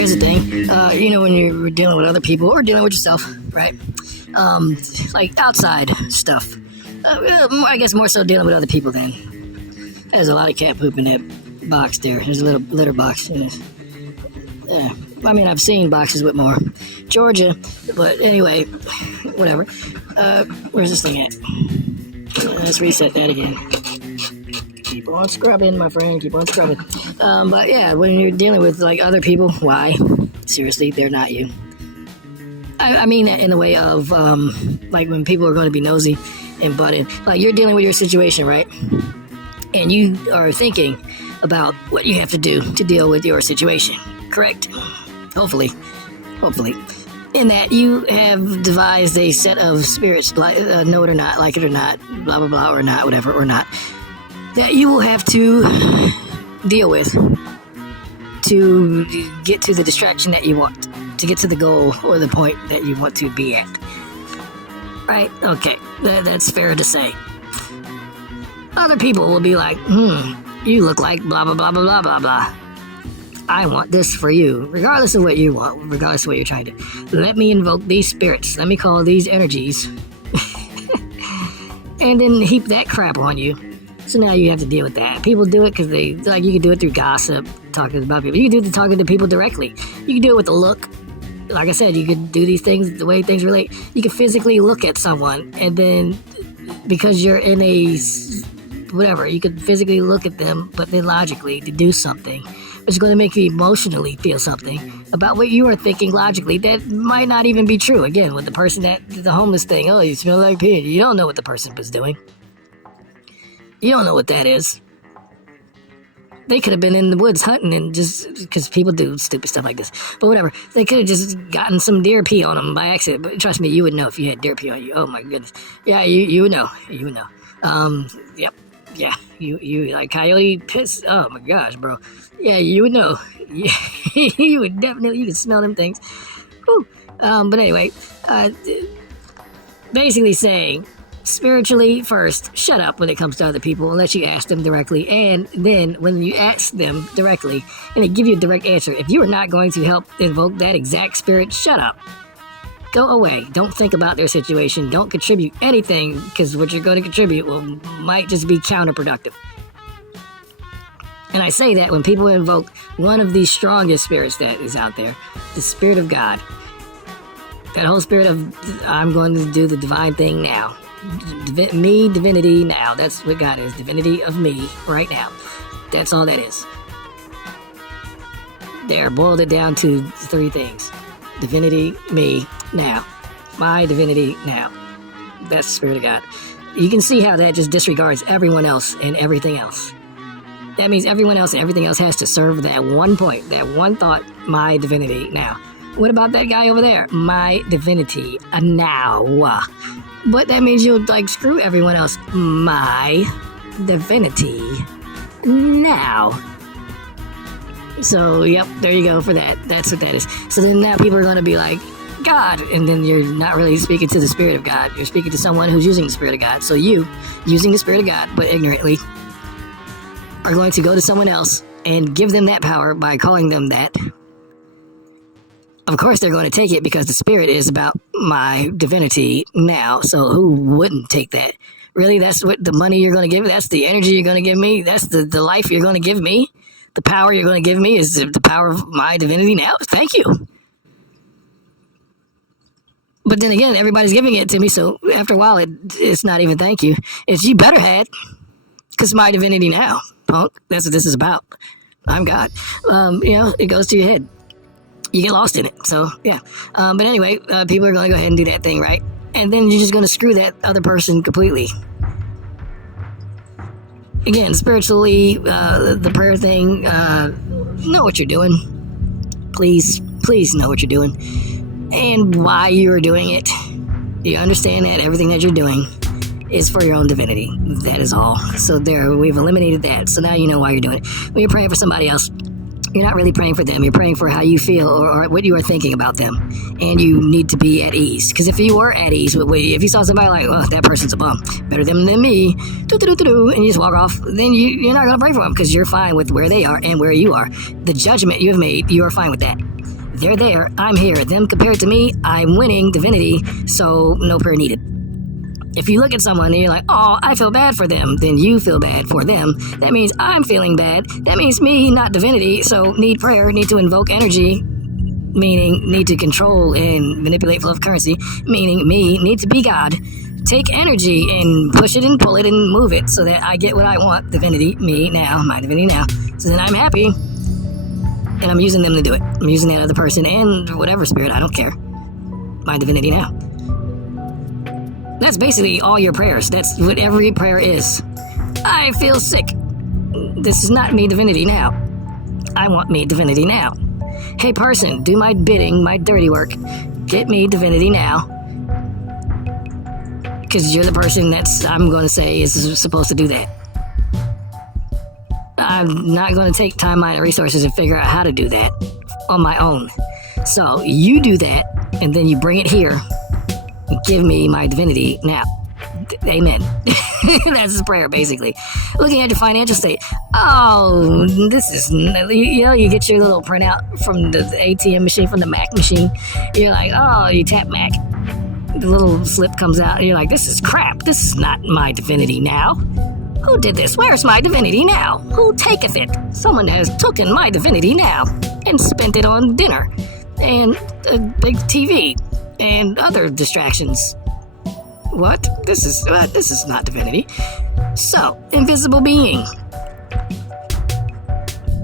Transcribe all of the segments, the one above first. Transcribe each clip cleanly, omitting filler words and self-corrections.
here's the thing. When you're dealing with other people or dealing with yourself, right? Like outside stuff. I guess more so dealing with other people then. There's a lot of cat poop in that box there. There's a little litter box in it. I've seen boxes with more. Georgia, but anyway, whatever. Where's this thing at? Let's reset that again. Keep on scrubbing, my friend. Keep on scrubbing. But yeah, when you're dealing with like other people, why? Seriously, they're not you. I mean that in the way of like when people are going to be nosy and butt in. Like you're dealing with your situation, right? And you are thinking about what you have to do to deal with your situation. Correct? Hopefully. In that you have devised a set of spirits, know it or not, like it or not, blah, blah, blah, or not, whatever, or not, that you will have to deal with to get to the distraction that you want, to get to the goal or the point that you want to be at. Right? Okay. That's fair to say. Other people will be like, you look like blah, blah, blah, blah, blah, blah, blah. I want this for you, regardless of what you want, regardless of what you're trying to do. Let me invoke these spirits. Let me call these energies. And then heap that crap on you. So now you have to deal with that. People do it because you can do it through gossip, talking about people. You can do it talking to people directly. You can do it with a look. Like I said, you can do these things the way things relate. You can physically look at someone, and then because you're in a whatever, you can physically look at them, but then logically to do something. It's going to make you emotionally feel something about what you are thinking logically that might not even be true. Again, with the person that did the homeless thing, oh, you smell like pee. You don't know what the person was doing. You don't know what that is. They could have been in the woods hunting and just, because people do stupid stuff like this. But whatever. They could have just gotten some deer pee on them by accident. But trust me, you would know if you had deer pee on you. Oh my goodness. Yeah, you would know. You would know. Yep. Yeah, you like coyote piss. Oh my gosh, bro. Yeah, you would know. You would definitely, you could smell them things. Whew. But anyway, basically saying, spiritually first, shut up when it comes to other people unless you ask them directly. And then when you ask them directly and they give you a direct answer, if you are not going to help invoke that exact spirit, shut up. Go away. Don't think about their situation. Don't contribute anything, because what you're going to contribute might just be counterproductive. And I say that when people invoke one of the strongest spirits that is out there, the Spirit of God. That whole spirit of, I'm going to do the divine thing now. Divinity now. That's what God is. Divinity of me right now. That's all that is. There, boiled it down to 3 things. Divinity, me, now. My divinity, now. That's the Spirit of God. You can see how that just disregards everyone else and everything else. That means everyone else and everything else has to serve that one point, that one thought, my divinity, now. What about that guy over there? My divinity, now. But that means you'll, screw everyone else. My divinity, now. So, yep, there you go for that. That's what that is. So then now people are going to be like, God, and then you're not really speaking to the Spirit of God. You're speaking to someone who's using the Spirit of God. So you, using the Spirit of God, but ignorantly, are going to go to someone else and give them that power by calling them that. Of course they're going to take it because the Spirit is about my divinity now. So who wouldn't take that? Really? That's what the money you're going to give? That's the energy you're going to give me? That's the life you're going to give me? The power you're going to give me is the power of my divinity now? Thank you. But then again, everybody's giving it to me, so after a while, it's not even thank you. It's you better had, because my divinity now, punk. That's what this is about. I'm God. It goes to your head. You get lost in it. So, yeah. But anyway, people are going to go ahead and do that thing, right? And then you're just going to screw that other person completely. Again, spiritually, the prayer thing, know what you're doing. Please know what you're doing. And why you're doing it. You understand that everything that you're doing is for your own divinity. That is all. So there, we've eliminated that. So now you know why you're doing it. When you're praying for somebody else, you're not really praying for them. You're praying for how you feel or what you are thinking about them. And you need to be at ease. Because if you were at ease, if you saw somebody like, oh, that person's a bum, better them than me, and you just walk off, then you're not going to pray for them because you're fine with where they are and where you are. The judgment you have made, you are fine with that. They're there, I'm here. Them compared to me, I'm winning divinity, so no prayer needed. If you look at someone and you're like, oh, I feel bad for them, then you feel bad for them. That means I'm feeling bad. That means me, not divinity, so need prayer, need to invoke energy, meaning need to control and manipulate flow of currency, meaning me, need to be God. Take energy and push it and pull it and move it so that I get what I want, divinity, me now, my divinity now. So then I'm happy, and I'm using them to do it. I'm using that other person and whatever spirit, I don't care. My divinity now. That's basically all your prayers. That's what every prayer is. I feel sick. This is not me, divinity now. I want me, divinity now. Hey person, do my bidding, my dirty work. Get me, divinity now. Because you're the person I'm going to say is supposed to do that. I'm not going to take time, mind, and resources and figure out how to do that on my own. So you do that, and then you bring it here. Give me my divinity now. Amen. That's his prayer, basically. Looking at your financial state. Oh, this is, you get your little printout from the ATM machine, from the Mac machine. You're like, oh, you tap Mac. The little slip comes out, and you're like, this is crap. This is not my divinity now. Who did this? Where's my divinity now? Who taketh it? Someone has taken my divinity now and spent it on dinner and a big TV and other distractions. What? This is not divinity. So, invisible being.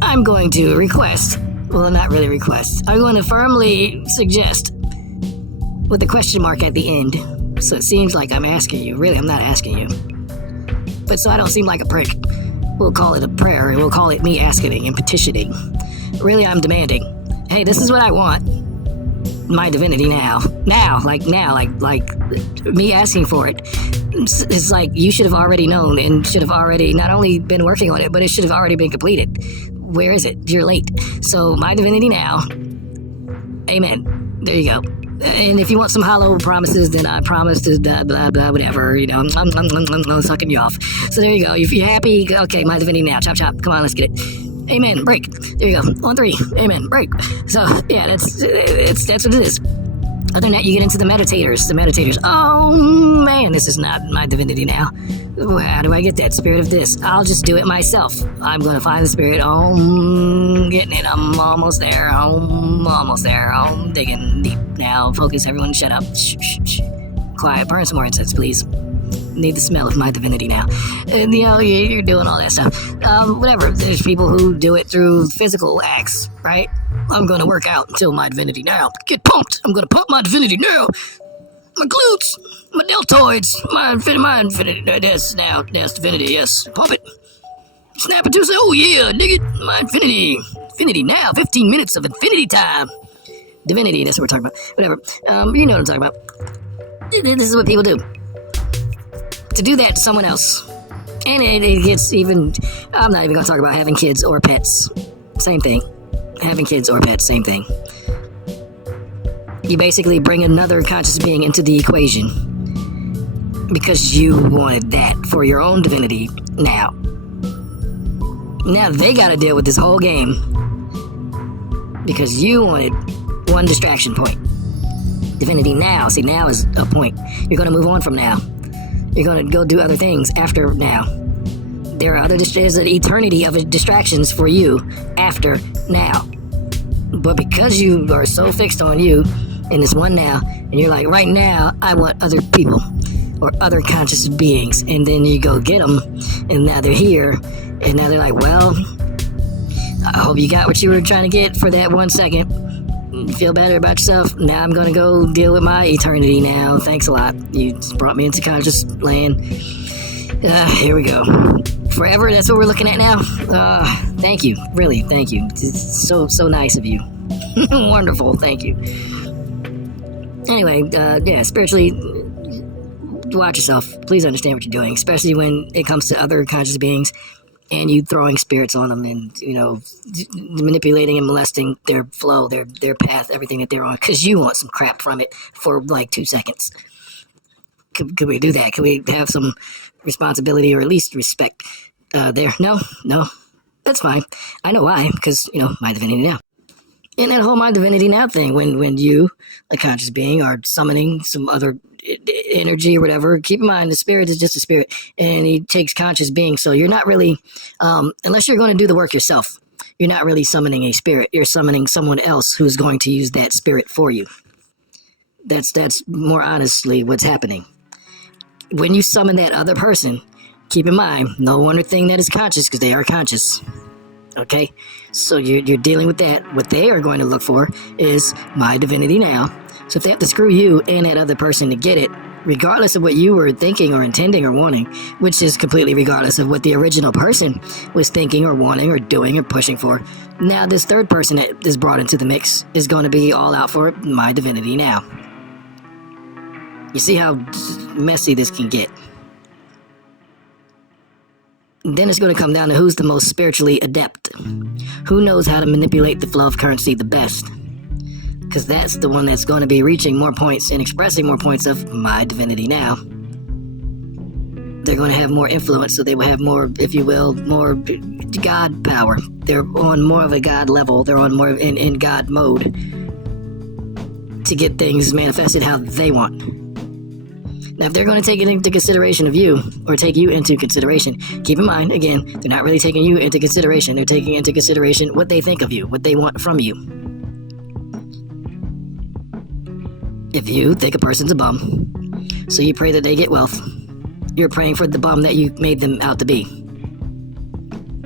I'm going to request, well, not really request, I'm going to firmly suggest with a question mark at the end. So it seems like I'm asking you. Really, I'm not asking you. But so I don't seem like a prick. We'll call it a prayer, and we'll call it me asking and petitioning. Really, I'm demanding. Hey, this is what I want. My divinity now. Like me asking for it. It's like you should have already known and should have already not only been working on it, but it should have already been completed. Where is it? You're late. So my divinity now. Amen. There you go. And if you want some hollow promises, then I promise to blah, blah, blah, whatever, I'm sucking you off. So there you go. If you're happy, okay, my divinity now. Chop, chop. Come on, let's get it. Amen. Break. There you go. On 3. Amen. Break. So, yeah, that's what it is. Other than that, you get into the meditators. Oh, man, this is not my divinity now. How do I get that spirit of this? I'll just do it myself. I'm going to find the spirit. Oh, getting it. I'm almost there. I'm digging deep now. Focus, everyone, shut up. Shh. Quiet. Burn some more incense, please. Need the smell of my divinity now. And, you're doing all that stuff. Whatever. There's people who do it through physical acts, right? I'm going to work out until my divinity now. Get pumped. I'm going to pump my divinity now. My glutes, my deltoids, my infinity. That's divinity, yes. Pump it. Snap it to say, oh yeah, dig it. My infinity. Infinity now. 15 minutes of infinity time. Divinity, that's what we're talking about. Whatever. You know what I'm talking about. This is what people do. To do that to someone else. And it gets even, I'm not even going to talk about having kids or pets. Same thing. Having kids or pets, same thing. You basically bring another conscious being into the equation because you wanted that for your own divinity now. Now they got to deal with this whole game because you wanted one distraction point. Divinity now. See, now is a point. You're going to move on from now. You're going to go do other things after now. There are there's an eternity of distractions for you after now. But because you are so fixed on you in this one now, and you're like, right now, I want other people or other conscious beings. And then you go get them, and now they're here, and now they're like, well, I hope you got what you were trying to get for that 1 second. You feel better about yourself. Now I'm going to go deal with my eternity now. Thanks a lot. You brought me into conscious land. Here we go. Forever, that's what we're looking at now. Thank you. Really, thank you. It's so nice of you. Wonderful, thank you. Anyway, spiritually, watch yourself. Please understand what you're doing, especially when it comes to other conscious beings and you throwing spirits on them and, manipulating and molesting their flow, their path, everything that they're on, because you want some crap from it for like 2 seconds. Could we do that? Could we have some responsibility or at least respect there? No, that's fine. I know why, because, my divinity now. in that whole My Divinity Now thing, when you, a conscious being, are summoning some other energy or whatever, keep in mind the spirit is just a spirit, and he takes conscious being. So you're not really, unless you're going to do the work yourself, you're not really summoning a spirit. You're summoning someone else who's going to use that spirit for you. That's more honestly what's happening. When you summon that other person, keep in mind, no one or thing that is conscious, because they are conscious. Okay? So you're dealing with that. What they are going to look for is My Divinity Now. So if they have to screw you and that other person to get it, regardless of what you were thinking or intending or wanting, which is completely regardless of what the original person was thinking or wanting or doing or pushing for, now this third person that is brought into the mix is going to be all out for My Divinity Now. You see how messy this can get. Then it's going to come down to who's the most spiritually adept. Who knows how to manipulate the flow of currency the best? Because that's the one that's going to be reaching more points and expressing more points of My Divinity Now. They're going to have more influence, so they will have more, if you will, more God power. They're on more of a God level. They're on more in God mode to get things manifested how they want. Now, if they're going to take it into consideration of you, or take you into consideration, keep in mind, again, they're not really taking you into consideration. They're taking into consideration what they think of you, what they want from you. If you think a person's a bum, so you pray that they get wealth, you're praying for the bum that you made them out to be.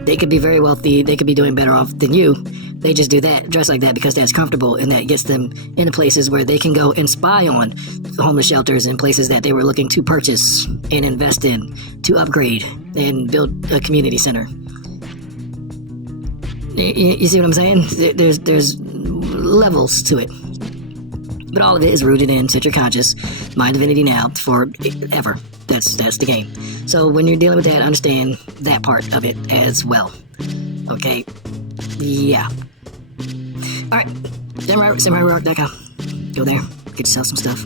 They could be very wealthy, they could be doing better off than you. They just do that, dress like that because that's comfortable, and that gets them into places where they can go and spy on the homeless shelters and places that they were looking to purchase and invest in, to upgrade and build a community center. You see what I'm saying? There's levels to it. But all of it is rooted in Central Conscious, My Divinity Now, forever. That's the game. So when you're dealing with that, understand that part of it as well. Okay? Yeah. Alright. SamuraiRock.com. Go there. Get yourself some stuff.